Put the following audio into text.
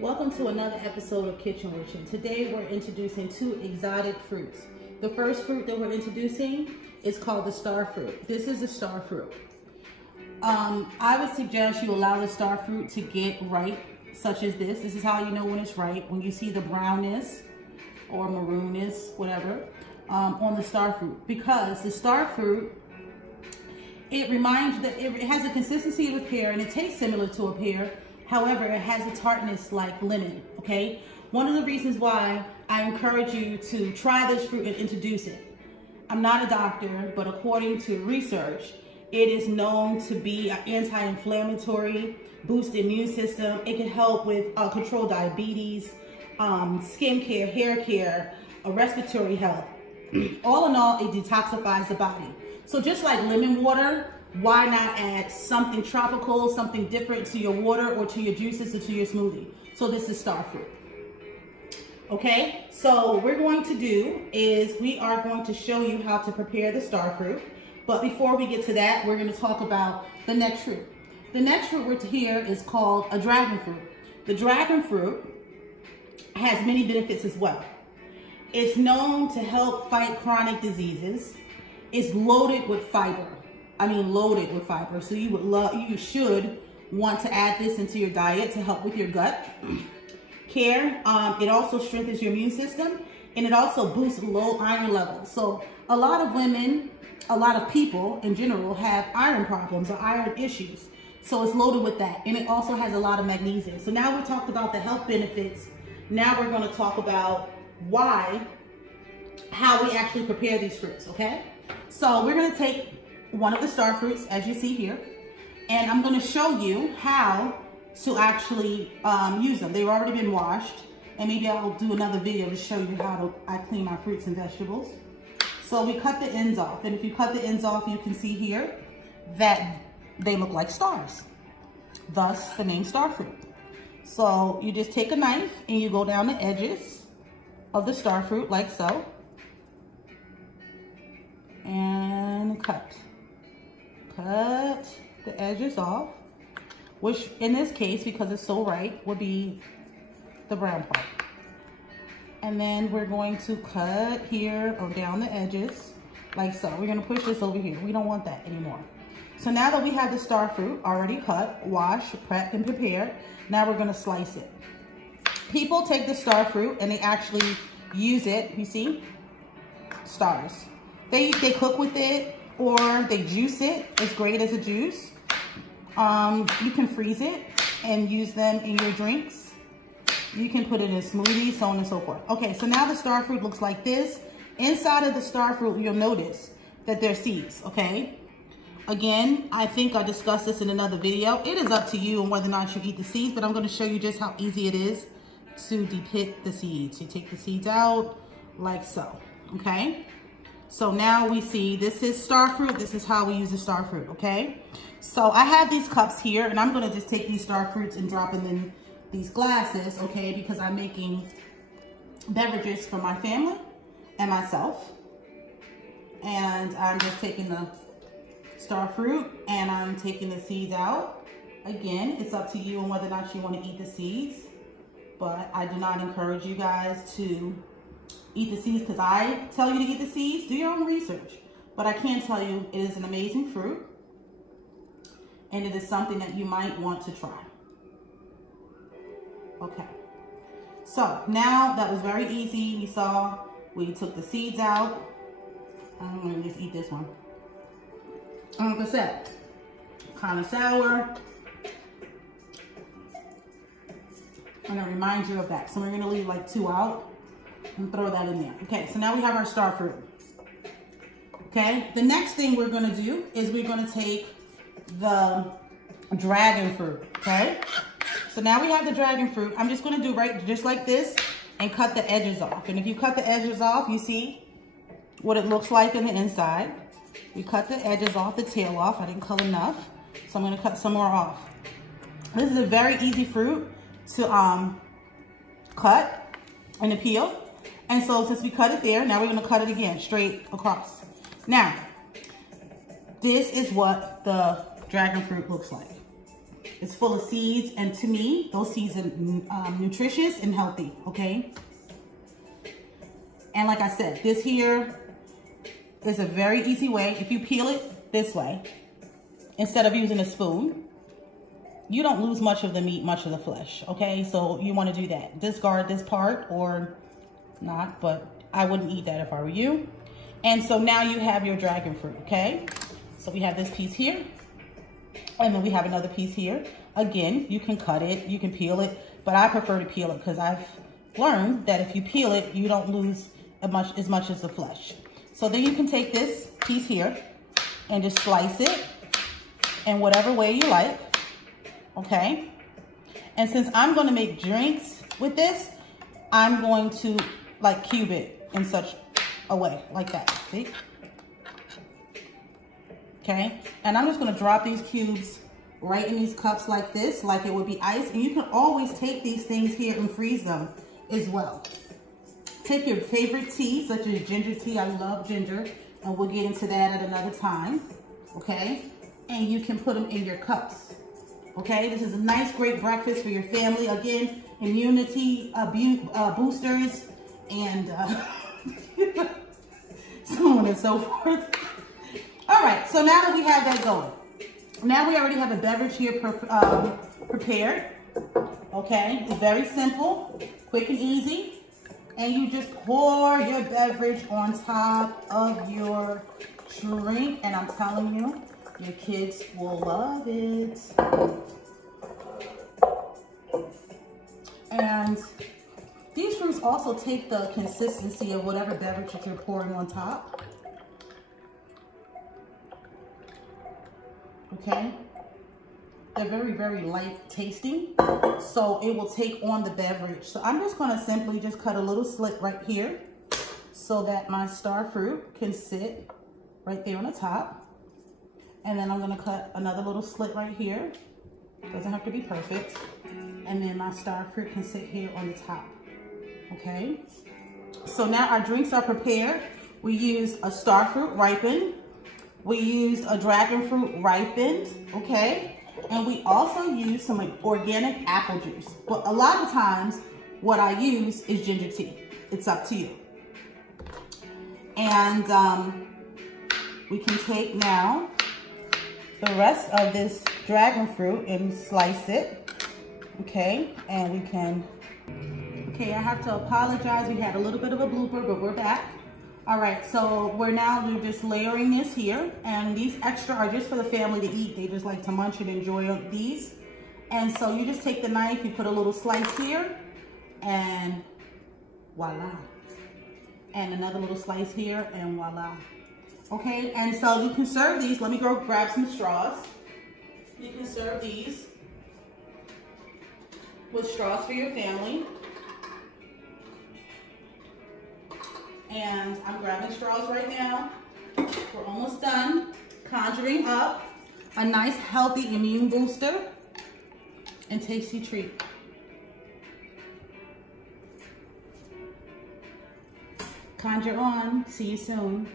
Welcome to another episode of Kitchen Witching. Today we're introducing two exotic fruits. The first fruit that we're introducing is called the star fruit. This is the star fruit. I would suggest you allow the star fruit to get ripe, such as this. This is how you know when it's ripe, when you see the brownness or maroonness, whatever, on the star fruit. Because the star fruit, it reminds you that it has a consistency of a pear and it tastes similar to a pear. However, it has a tartness like lemon, okay? One of the reasons why I encourage you to try this fruit and introduce it. I'm not a doctor, but according to research, it is known to be an anti-inflammatory, boost the immune system. It can help with control diabetes, skin care, hair care, respiratory health. All in all, it detoxifies the body. So just like lemon water, why not add something tropical, something different to your water or to your juices or to your smoothie? So this is star fruit. Okay, so what we're going to do is we are going to show you how to prepare the star fruit. But before we get to that, we're going to talk about the next fruit. The next fruit we're here is called a dragon fruit. The dragon fruit has many benefits as well. It's known to help fight chronic diseases. It's loaded with fiber. Loaded with fiber. So you should want to add this into your diet to help with your gut care. It also strengthens your immune system, and it also boosts low iron levels. So a lot of women, a lot of people in general have iron problems or iron issues. So it's loaded with that. And it also has a lot of magnesium. So now we talked about the health benefits. Now we're going to talk about how we actually prepare these fruits, okay? So we're going to take one of the star fruits, as you see here, and I'm going to show you how to actually use them. They've already been washed, and maybe I'll do another video to show you how I clean my fruits and vegetables. So we cut the ends off, and if you cut the ends off, you can see here that they look like stars, thus the name star fruit. So you just take a knife and you go down the edges of the star fruit like so, and cut the edges off, which in this case, because it's so ripe, would be the brown part. And then we're going to cut here or down the edges like so. We're going to push this over here. We don't want that anymore. So now that we have the star fruit already cut, washed, prepped, and prepared, now we're going to slice it. People take the star fruit and they actually use it, you see, stars. They cook with it or they juice it. It's great as a juice. You can freeze it and use them in your drinks. You can put it in smoothies, so on and so forth. Okay, so now the star fruit looks like this. Inside of the star fruit, you'll notice that there's seeds, okay? Again, I think I discussed this in another video. It is up to you on whether or not you eat the seeds, but I'm gonna show you just how easy it is to depict the seeds. You take the seeds out like so, okay? So now we see this is star fruit. This is how we use the star fruit, okay? So I have these cups here, and I'm gonna just take these star fruits and drop them in these glasses, okay? Because I'm making beverages for my family and myself. And I'm just taking the star fruit and I'm taking the seeds out. Again, it's up to you on whether or not you wanna eat the seeds, but I do not encourage you guys to eat the seeds because I tell you to eat the seeds. Do your own research. But I can tell you it is an amazing fruit and it is something that you might want to try. Okay. So now that was very easy. You saw we took the seeds out. I'm going to just eat this one. Like I said, kind of sour. And it reminds you of that. So we're going to leave like 2 out and throw that in there. Okay, so now we have our star fruit. Okay, the next thing we're going to do is we're going to take the dragon fruit. Okay, so now we have the dragon fruit. I'm just going to do just like this and cut the edges off. And if you cut the edges off, you see what it looks like in the inside. We cut the edges off, the tail off. I didn't cut enough, so I'm going to cut some more off. This is a very easy fruit to cut and to peel. And so since we cut it there, now we're going to cut it again straight across. Now, this is what the dragon fruit looks like. It's full of seeds, and to me, those seeds are nutritious and healthy, okay? And like I said, this here is a very easy way. If you peel it this way, instead of using a spoon, you don't lose much of the meat, much of the flesh, okay? So you wanna do that. Discard this part or not, but I wouldn't eat that if I were you. And so now you have your dragon fruit, okay? So we have this piece here, and then we have another piece here. Again, you can cut it, you can peel it, but I prefer to peel it because I've learned that if you peel it, you don't lose as much as the flesh. So then you can take this piece here and just slice it in whatever way you like, okay? And since I'm gonna make drinks with this, I'm going to like cube it in such a way, like that, see? Okay, and I'm just gonna drop these cubes right in these cups like this, like it would be ice. And you can always take these things here and freeze them as well. Take your favorite tea, such as ginger tea. I love ginger, and we'll get into that at another time, okay? And you can put them in your cups, okay? This is a nice, great breakfast for your family. Again, immunity boosters, and so on and so forth. All right, so now that we have that going, now we already have a beverage here prepared, okay? It's very simple, quick and easy. And you just pour your beverage on top of your drink, and I'm telling you, your kids will love it. And these fruits also take the consistency of whatever beverage that you're pouring on top. Okay? They're very, very light tasting, so it will take on the beverage. So I'm just gonna simply just cut a little slit right here so that my star fruit can sit right there on the top. And then I'm gonna cut another little slit right here. Doesn't have to be perfect. And then my star fruit can sit here on the top, okay? So now our drinks are prepared. We used a star fruit ripened. We used a dragon fruit ripened, okay? And we also use some organic apple juice. But a lot of times, what I use is ginger tea. It's up to you. And we can take now the rest of this dragon fruit and slice it, okay? And we can, okay, I have to apologize. We had a little bit of a blooper, but we're back. All right, so we're just layering this here, and these extra are just for the family to eat. They just like to munch and enjoy these. And so you just take the knife, you put a little slice here, and voila. And another little slice here, and voila. Okay, and so you can serve these. Let me go grab some straws. You can serve these with straws for your family. And I'm grabbing straws right now. We're almost done. Conjuring up a nice healthy immune booster and tasty treat. Conjure on. See you soon.